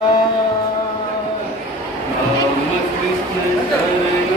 Hare Krishna, Hare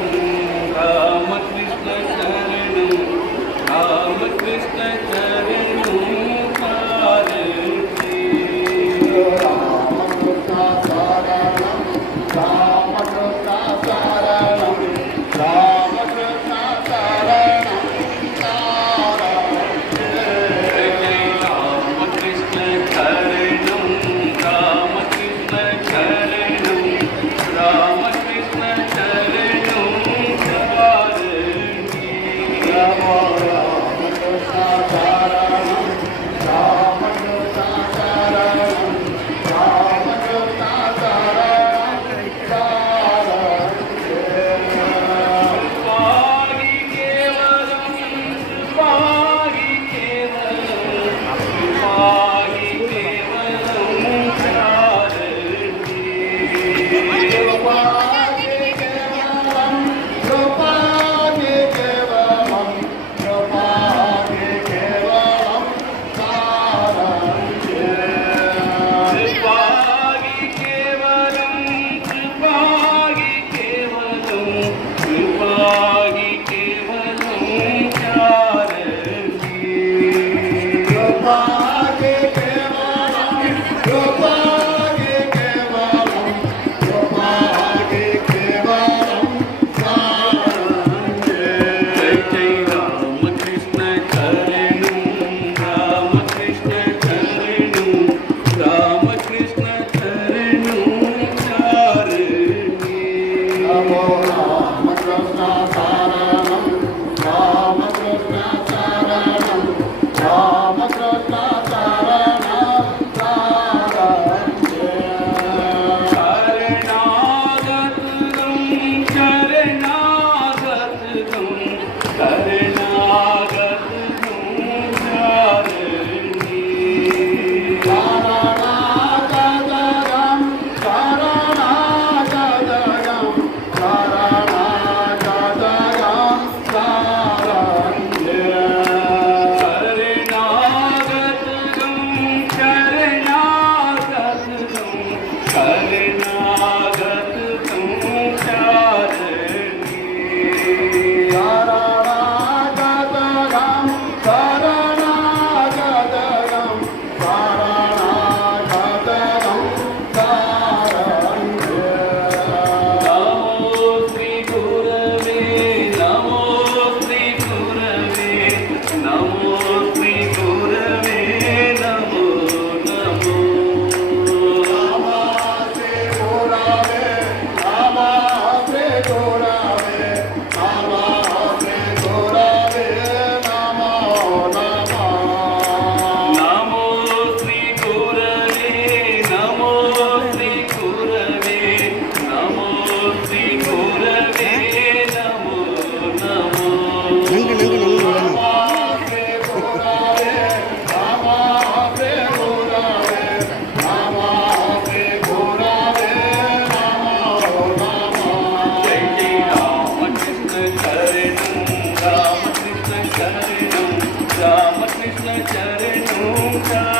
चरणं चारणी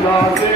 Nós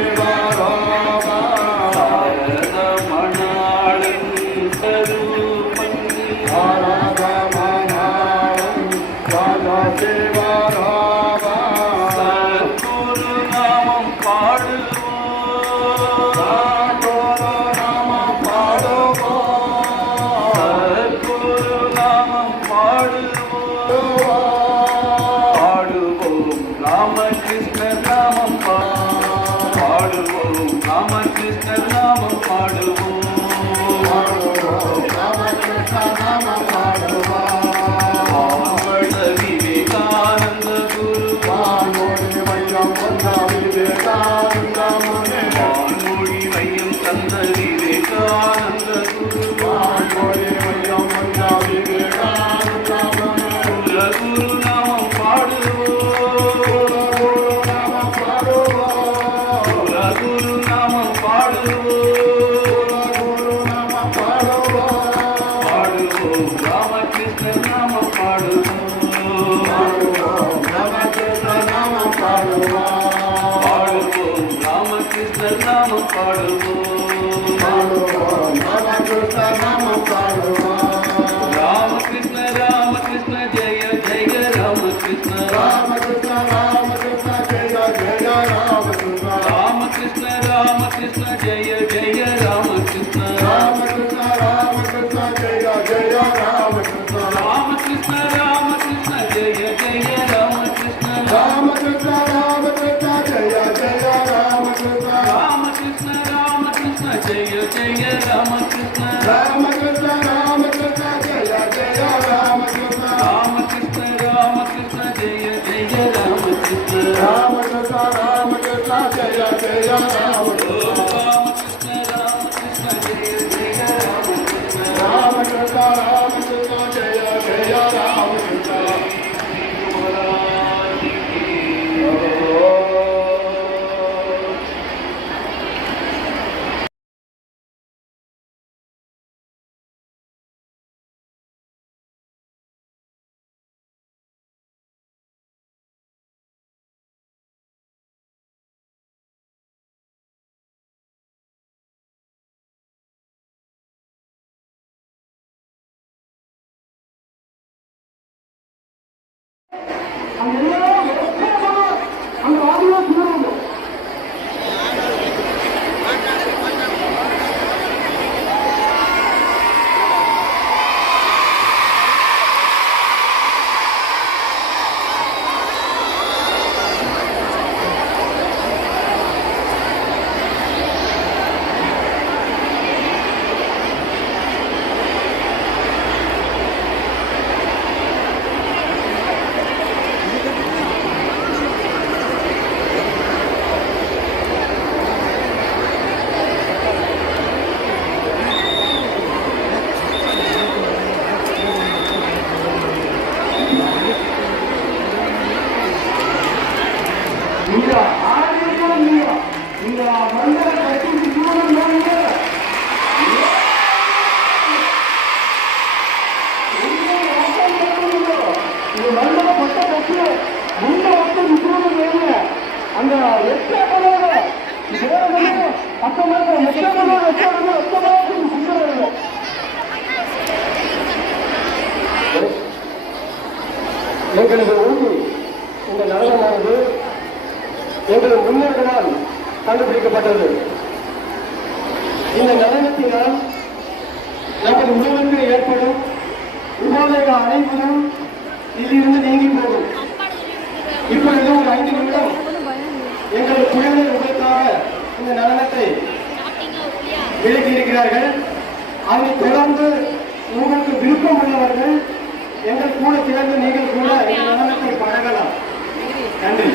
Jai வந்து பண்ணுவாங்க எங்களது ஊர் இந்த எங்களது முன்னோர்களால் கண்டுபிடிக்கப்பட்டது இந்த நடனத்தினால் நமது உடலுக்கு ஏற்படும் உபாதைகள் அனைவரும் இதிலிருந்து நீங்கி போகும் இப்பொழுது ஒரு ஐந்து நிமிடம் எங்கள் குழந்தை உங்களுக்காக இந்த நடனத்தை விலகி இருக்கிறார்கள். அதை தொடர்ந்து உங்களுக்கு விருப்பம் உள்ளவர்கள் எங்கள் கூட சேர்ந்து நீங்கள் கூட இந்த நடனத்தை பழகலாம். நன்றி.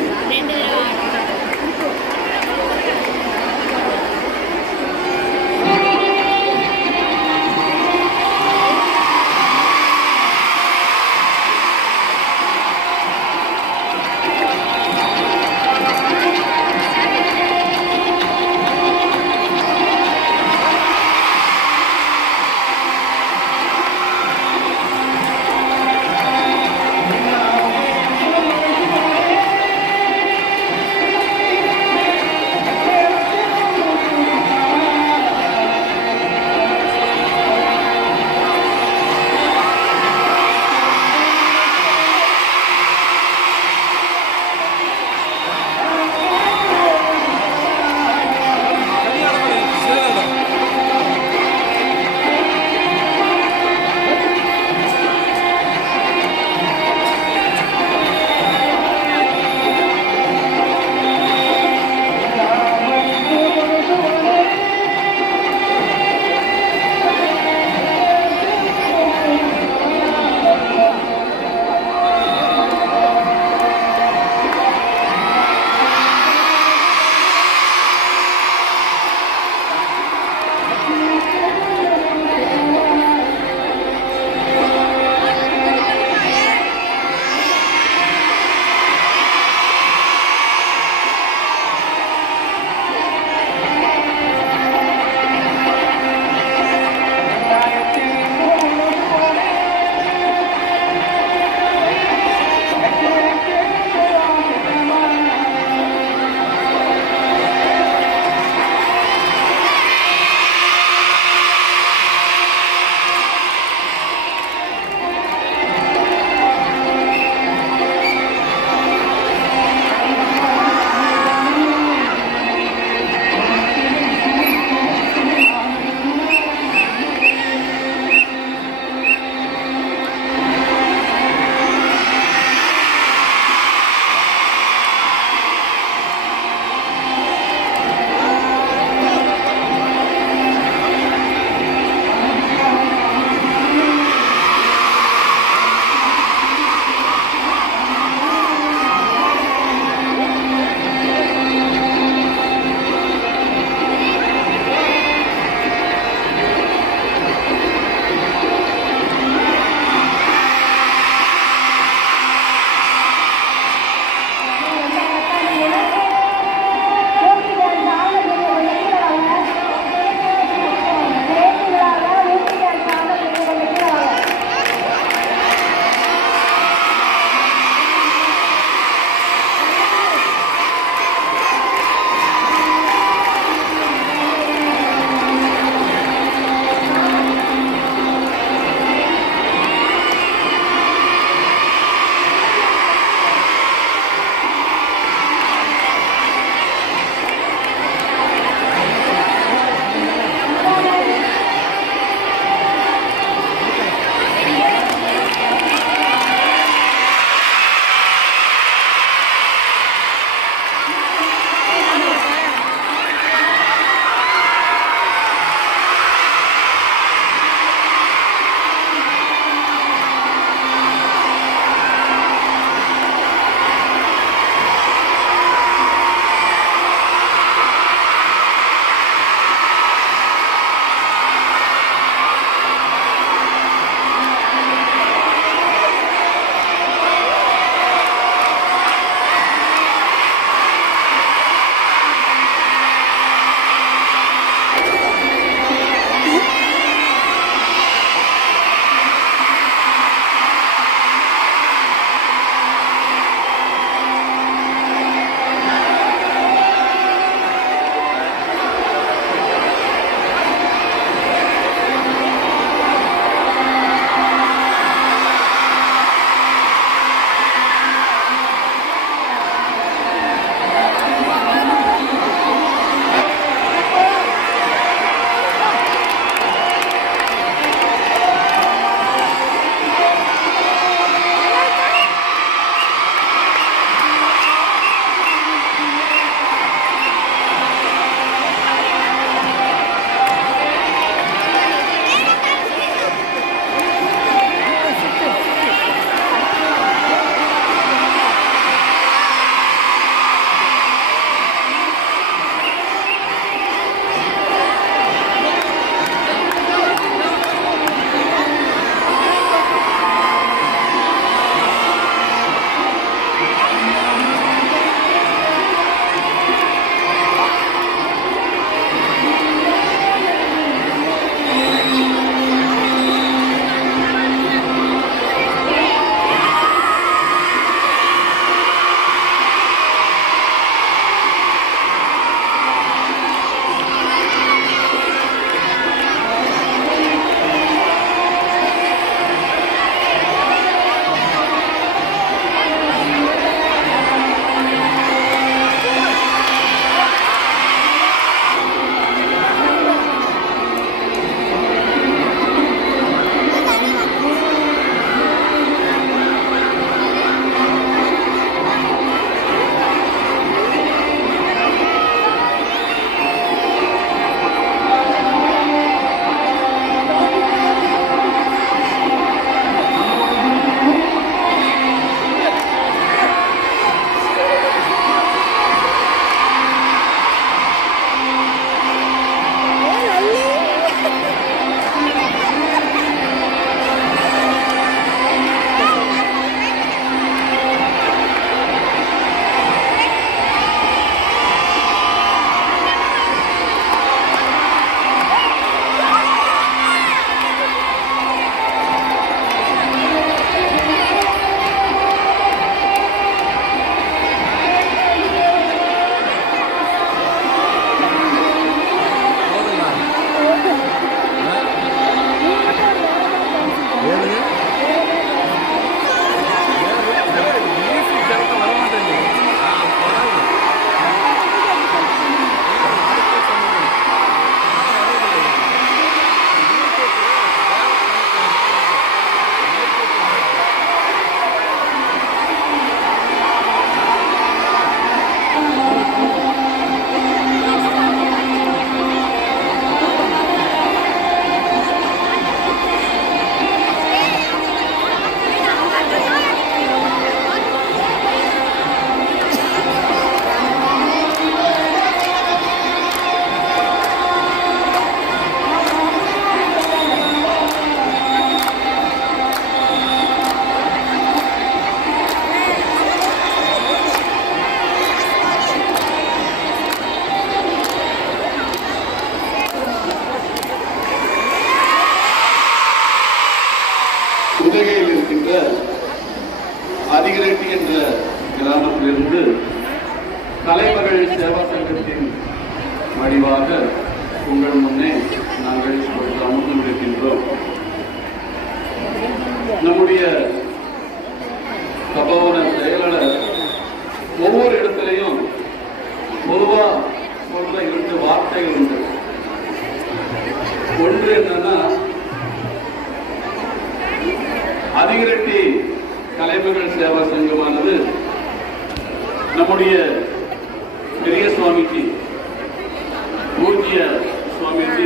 சுவாமிஜி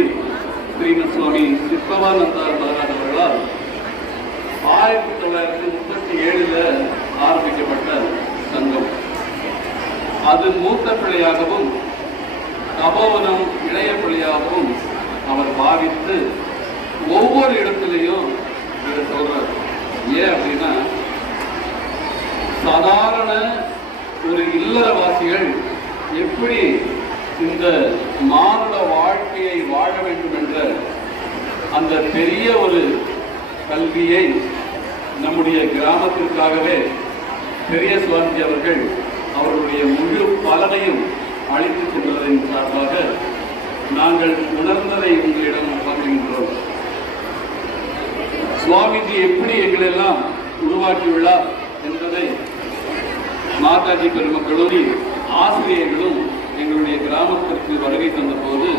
ஸ்ரீமத் சுவாமி சிற்பவானந்தா மகாராஜ் அவர்களால் ஆயிரத்தி தொள்ளாயிரத்தி முப்பத்தி ஏழுல ஆரம்பிக்கப்பட்ட சங்கம். அது மூத்த பிள்ளையாகவும் தபோவனம் இளைய பிள்ளையாகவும் அவர் பாவித்து ஒவ்வொரு இடத்துலையும் இதை சொல்றார். ஏன் அப்படின்னா சாதாரண ஒரு இல்லறவாசிகள் எப்படி இந்த மானுட வாழ்க்கையை வாழ வேண்டும் என்ற அந்த பெரிய ஒரு கல்வியை நம்முடைய கிராமத்திற்காகவே பெரிய சுவாமிஜி அவர்கள் அவருடைய முழு பலனையும் அளித்துச் கொண்டதன் சார்பாக நாங்கள் உணர்ந்ததை உங்களிடம் பகிர்கின்றோம். சுவாமிஜி எப்படி எங்களெல்லாம் உருவாக்கியுள்ளார் என்பதை மாதாஜி பெருமக்களும் ஆசிரியர்களும் எங்களுடைய கிராமத்திற்கு வருகை தந்த போது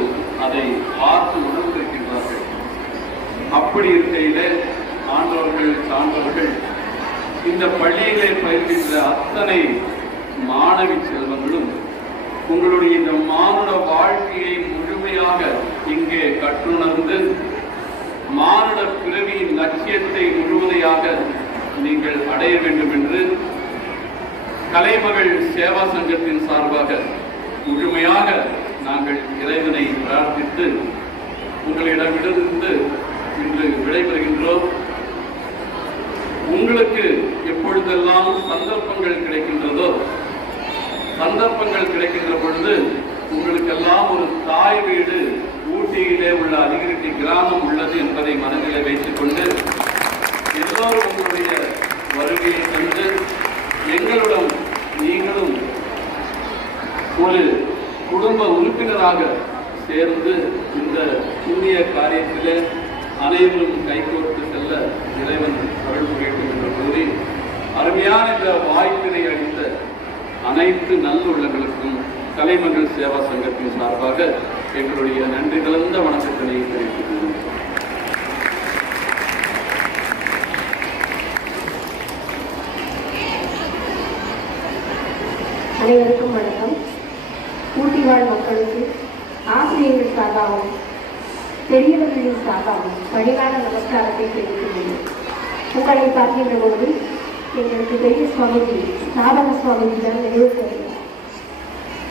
அதை பார்த்து உணர்ந்திருக்கின்றார்கள். அப்படி இருக்கையிலே ஆண்டவர்கள் சான்றவர்கள் இந்த பள்ளியிலே பயிர்கின்ற அத்தனை மாணவி செல்வங்களும் உங்களுடைய இந்த மானுட வாழ்க்கையை முழுமையாக இங்கே கற்றுணர்ந்து மானுட பிறவியின் லட்சியத்தை முழுவதையாக நீங்கள் அடைய வேண்டும் என்று கலைமகள் சேவா சங்கத்தின் சார்பாக முழுமையாக நாங்கள் இறைவனை பிரார்த்தித்து உங்களிடமிருந்து இன்று விடைபெறுகின்றோம். உங்களுக்கு எப்பொழுதெல்லாம் சந்தர்ப்பங்கள் கிடைக்கின்றதோ சந்தர்ப்பங்கள் கிடைக்கின்ற பொழுது உங்களுக்கெல்லாம் ஒரு தாய் வீடு ஊட்டியிலே உள்ள அதிகிரிட்டி கிராமம் உள்ளது என்பதை மனதிலே வைத்துக் கொண்டு எல்லோரும் உங்களுடைய வருகையை கண்டு எங்களுடன் நீங்களும் ஒரு குடும்ப நாங்கள் சேர்ந்து இந்த புண்ணிய காரியத்திலே அனைவரும் கைகோர்த்து செல்ல இறைவன் அருள் புரியட்டும் என்று கூறி அருமையான இந்த வாய்ப்பினை அளித்த அனைத்து நல்லுள்ளங்களுக்கும் கலைமகள் சேவா சங்கத்தின் சார்பாக எங்களுடைய நன்றி கலந்த வணக்கத்தினை தெரிவித்துக் அனைவருக்கும் பெரியவர்களின் சாபாவும் பணிவான நமஸ்காரத்தை தெரிவித்துள்ளேன் உங்களை பார்க்கின்ற போது எங்களுக்கு பெரிய சுவாமிஜி ஸ்தாபன சுவாமிஜி தான்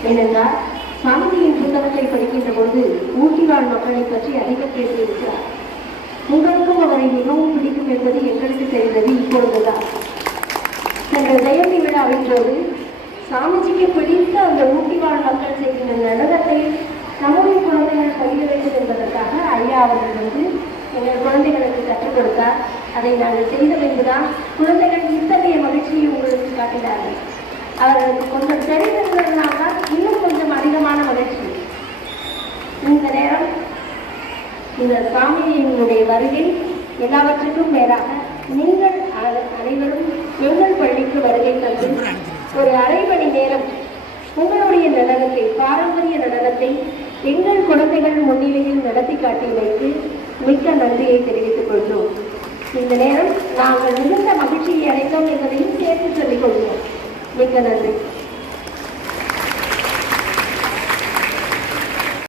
ஏனென்றால் சுவாமிஜியின் புத்தகத்தை படிக்கின்ற பொழுது ஊட்டி வாழ் மக்களை பற்றி அதிகம் பேசியிருக்கிறார். உங்களுக்கும் அவரை மிகவும் பிடிக்கும் என்பது எங்களுக்கு தெரிந்தது இப்பொழுதுதான். சென்ற ஜெயந்தி விழாவின் போது சாமிஜிக்கு பிடித்த அந்த ஊட்டி வாழ் மக்கள் செய்கின்ற நடனத்தை நம்முடைய குழந்தைகள் பயிர வேண்டும் என்பதற்காக ஐயா அவர்கள் வந்து எங்கள் குழந்தைகளுக்கு கற்றுக் கொடுத்தார். அதை நாங்கள் செய்த பின்புதான் குழந்தைகள் இத்தகைய மகிழ்ச்சியை உங்களுக்கு காட்டினார்கள். அவர்களுக்கு கொஞ்சம் தெரிந்திருந்ததுனால தான் இன்னும் கொஞ்சம் அதிகமான மகிழ்ச்சி. இந்த நேரம் இந்த சுவாமியினுடைய வருகை எல்லாவற்றுக்கும் மேலாக நீங்கள் அனைவரும் எங்கள் பள்ளிக்கு வருகை தந்து ஒரு அரை மணி நேரம் உங்களுடைய நடனத்தை பாரம்பரிய நடனத்தை எங்கள் குழந்தைகள் முன்னிலையில் நடத்தி காட்டியமைக்கு மிக்க நன்றியை தெரிவித்துக் கொள்கிறோம். இந்த நேரம் நாங்கள் மிகுந்த மகிழ்ச்சியை அடைந்தோம் என்பதையும் சேர்த்து சொல்லிக் கொள்கிறோம். மிக்க நன்றி.